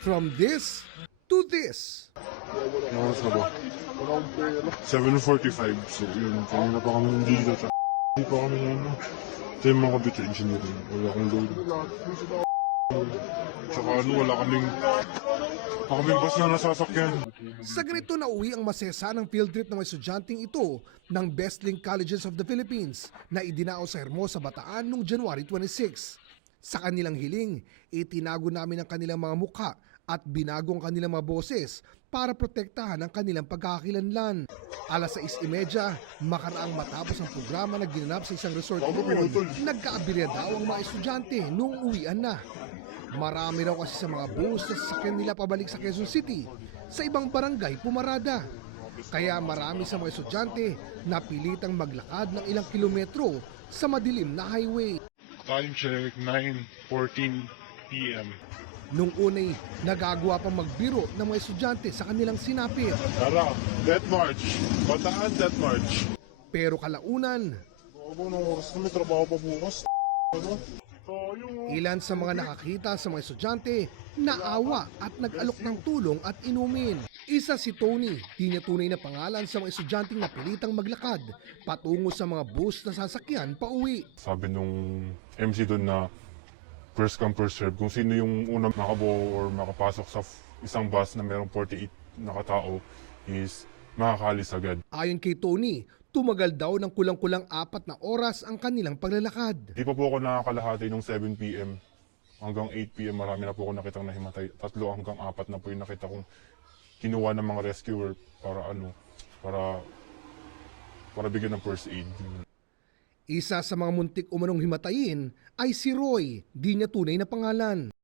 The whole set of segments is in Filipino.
From this to this. Oras na ba? 7:45. So yun, kanina pa kami nandito. Hindi pa kami ano. Ito yung mga computer engineering. Wala akong load. Tsaka ano, wala kaming bus na nasasakyan. Sa ganito na uwi ang masesanang field trip ng mga estudyanteng ito ng Best Link Colleges of the Philippines na idinao sa Hermosa, Bataan noong January 26. Sa kanilang hiling, itinago namin ang kanilang mga mukha at binago ang kanilang mga boses para protektahan ang kanilang pagkakakilanlan. Alas 6:30, makaraang matapos ang programa na ginanap sa isang resort noon, nagkaabirya daw ang mga estudyante noong uwian na. Marami raw kasi sa mga bus na sasakyan nila pabalik sa Quezon City, sa ibang barangay pumarada. Kaya marami sa mga estudyante na pilitang maglakad ng ilang kilometro sa madilim na highway. Time check, 9:14 p.m. Nung unay, nagagawa pang magbiro ng mga estudyante sa kanilang sinapit. Tara, Death March. Bataan Death March. Pero kalaunan, Bago ng oras na may trabaho pa bukas. Ano? ilan sa mga nakakita sa mga estudyante naawa at nag-alok ng tulong at inumin. Isa si Tony, di niya tunay na pangalan sa mga estudyanteng napilitang maglakad patungo sa mga bus na sasakyan pauwi. Sabi nung MC doon na first come first serve, kung sino yung unang makabuo or makapasok sa isang bus na mayroong 48 na katao is makakalis agad. Ayon kay Tony, tumagal daw ng kulang-kulang 4 na oras ang kanilang paglalakad. Di pa po ako nakakalahati nung 7 p.m. hanggang 8 p.m. Marami na po ako nakitang nahimatay. 3 hanggang 4 na po yung nakita kong kinuha ng mga rescuer para bigyan ng first aid. Isa sa mga muntik umanong himatayin ay si Roy, di niya tunay na pangalan.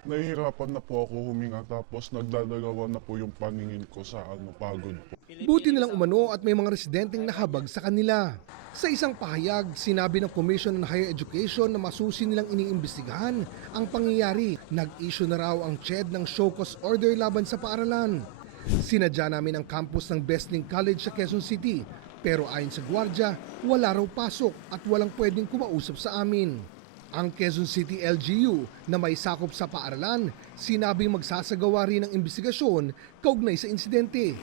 Nahihirapan na po ako huminga tapos nagdadagawa na po yung paningin ko sa pagod po. Buti nilang umano at may mga residenteng nahabag sa kanila. Sa isang pahayag, sinabi ng Commission on Higher Education na masusi nilang iniimbestigahan ang pangyayari. Nag-issue na raw ang CHED ng show cause order laban sa paaralan. Sinadya namin ang campus ng Best Link College sa Quezon City, pero ayon sa gwardiya, wala raw pasok at walang pwedeng kumausap sa amin. Ang Quezon City LGU na may sakop sa paaralan, sinabing magsasagawa rin ng imbestigasyon kaugnay sa insidente.